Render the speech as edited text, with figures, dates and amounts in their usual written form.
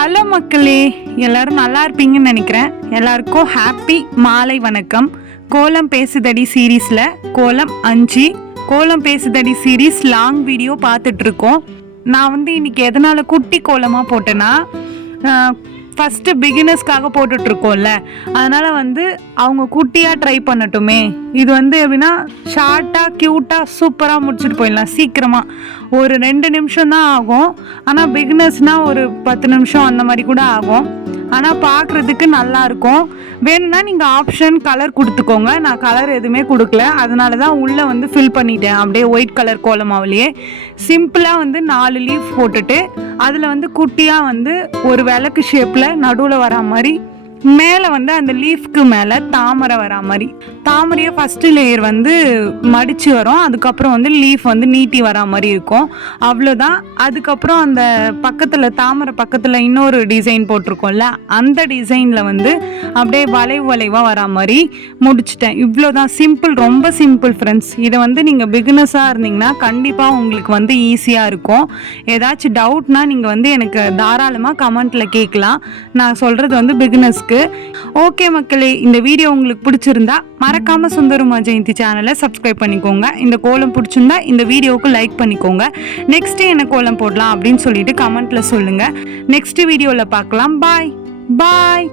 Hello மக்களே, எல்லாரும் நல்லா இருப்பீங்கன்னு நினைக்கிறேன். எல்லாருக்கும் ஹாப்பி மாலை வணக்கம். கோலம் பேசுதடி சீரீஸில் கோலம் 5 கோலம் பேசுதடி சீரீஸ் லாங் வீடியோ பார்த்துட்ருக்கோம். நான் இன்னைக்கு எதனால் குட்டி கோலமாக போட்டேன்னா, ஃபஸ்ட்டு பிகினர்ஸ்க்காக போட்டுட்ருக்கோம்ல, அதனால் அவங்க குட்டியாக ட்ரை பண்ணட்டுமே. இது எப்படின்னா ஷார்ட்டாக க்யூட்டாக சூப்பராக முடிச்சுட்டு போயிடலாம் சீக்கிரமாக. ஒரு 2 நிமிஷம் தான் ஆகும். ஆனால் பிகினர்ஸ்னால் ஒரு 10 நிமிஷம் அந்த மாதிரி கூட ஆகும். ஆனால் பார்க்குறதுக்கு நல்லாயிருக்கும். வேணும்னா நீங்கள் ஆப்ஷன் கலர் கொடுத்துக்கோங்க. நான் கலர் எதுவுமே கொடுக்கல, அதனால தான் உள்ளே ஃபில் பண்ணிட்டேன். அப்படியே ஒயிட் கலர் கோலமாவிலேயே சிம்பிளாக 4 லீஃப் போட்டுட்டு அதில் குட்டியாக ஒரு விளக்கு ஷேப்பில் நடுவில் வரா மாதிரி, மேலே அந்த லீஃப்க்கு மேலே தாமரை வரா மாதிரி, தாமரையை ஃபஸ்ட்டு லேயர் மடித்து வரும். அதுக்கப்புறம் லீஃப் நீட்டி வரா மாதிரி இருக்கும். அவ்வளோதான். அதுக்கப்புறம் அந்த பக்கத்தில் தாமரை பக்கத்தில் இன்னொரு டிசைன் போட்டிருக்கோம்ல, அந்த டிசைனில் அப்படியே வளைவாக வரா மாதிரி முடிச்சிட்டேன். இவ்வளோதான், சிம்பிள், ரொம்ப சிம்பிள் ஃப்ரெண்ட்ஸ். இதை நீங்கள் பிகினர்ஸாக இருந்தீங்கன்னா கண்டிப்பாக உங்களுக்கு ஈஸியாக இருக்கும். ஏதாச்சும் டவுட்னா நீங்கள் எனக்கு தாராளமாக கமெண்ட்டில் கேட்கலாம். நான் சொல்கிறது பிகினர்ஸ்க்கு. ஓகே மக்களே, இந்த வீடியோ உங்களுக்கு பிடிச்சிருந்தா மறக்காம சுந்தருமா ஜெயந்தி சேனலை சப்ஸ்கிரைப் பண்ணிக்கோங்க. இந்த கோலம் பிடிச்சிருந்தா இந்த வீடியோவுக்கு லைக் பண்ணிக்கோங்க. நெக்ஸ்ட் என்ன கோலம் போடலாம் அப்படின்னு சொல்லிட்டு கமெண்ட்ல சொல்லுங்க. நெக்ஸ்ட் வீடியோவில் பார்க்கலாம். பாய் பாய்.